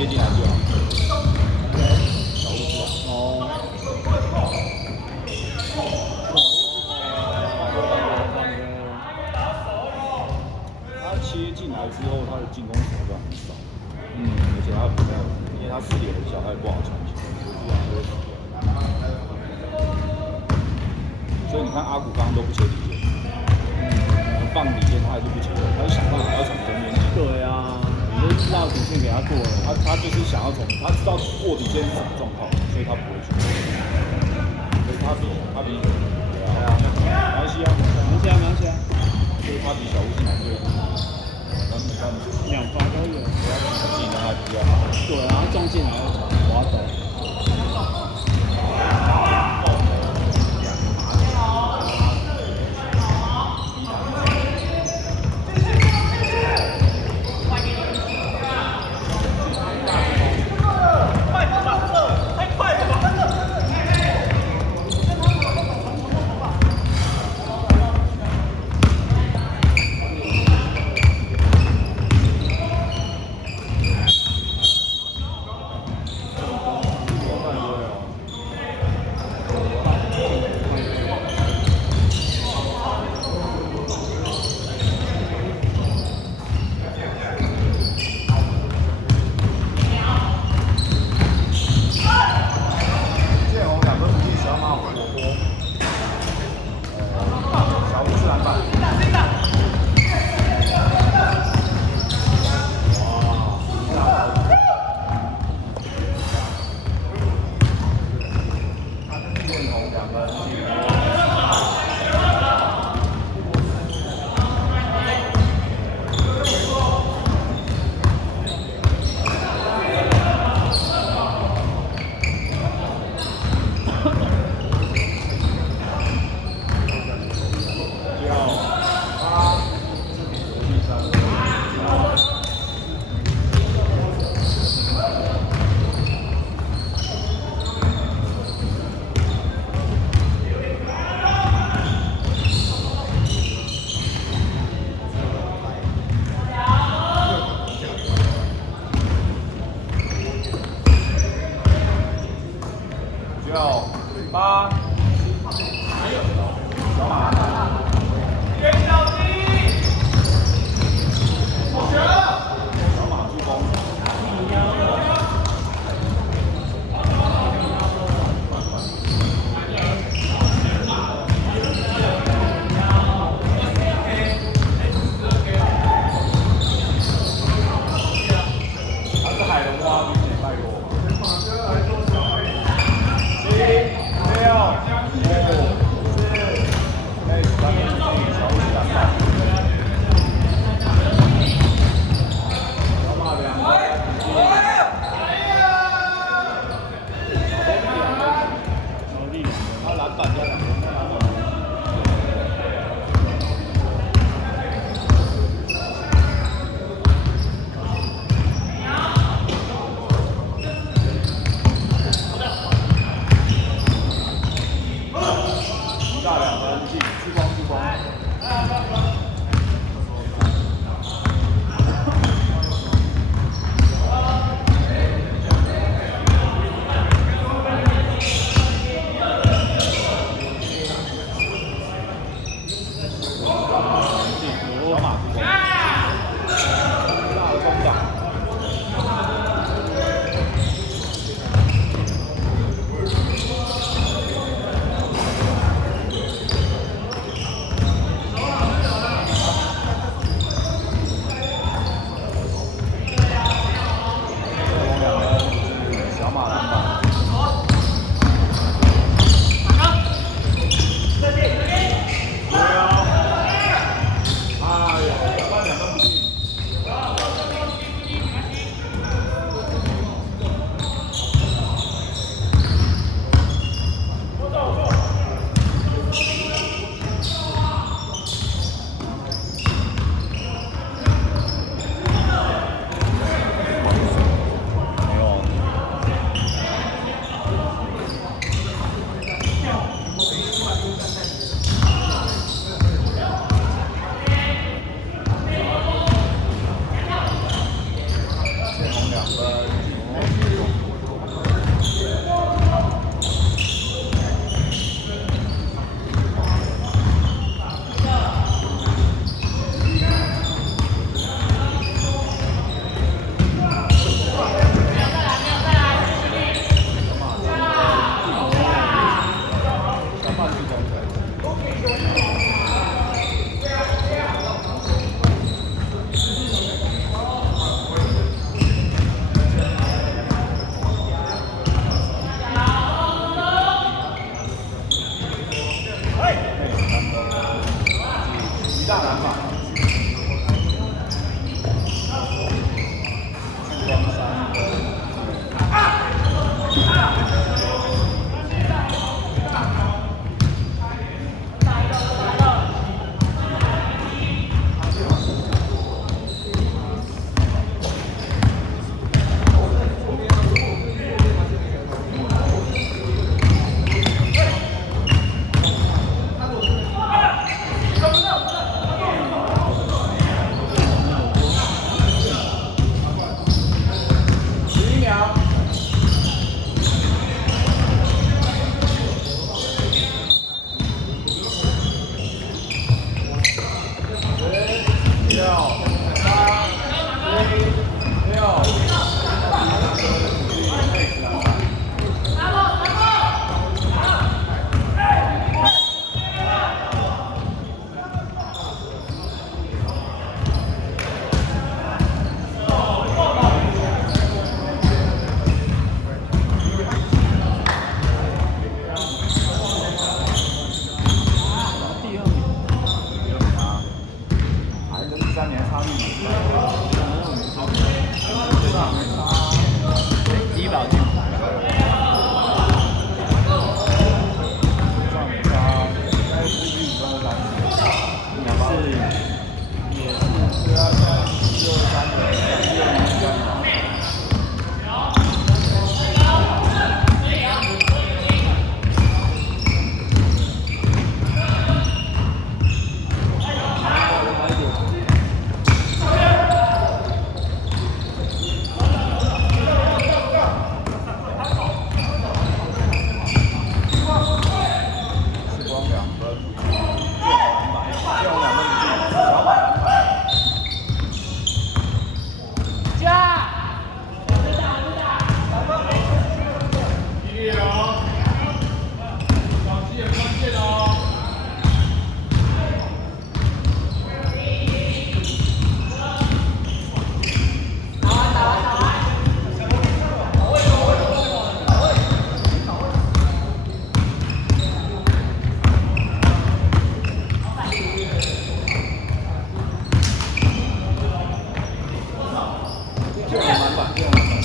切进来就好。小物质啊。他切进来之后，他的进攻手段很少。而且他比较，因为他视野很小，他也不好传球，所以这样就会死掉。所以你看阿古刚刚都不切底线，放底线他还是不切，他就想办法要从中间进。对啊，你就知道底线给他过了，他就是想要从，他知道过底线是什么状况，所以他不会去。所以他比对啊，没关系啊，没关系啊，所以他比小巫师难对。两方都有，技能还比较好。对啊，撞进来滑倒。第二名，还跟13年差距挺大的。第一把进。上没差，应该是比5分的感觉。也是，对啊，现在123年，123年。光2分，见红2分不进，小马篮板。加！见红篮板，见红篮板。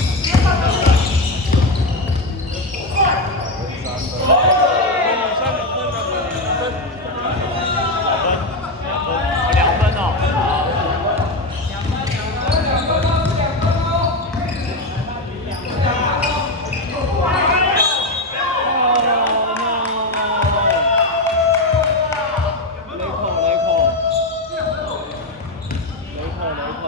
2分哦。雷口。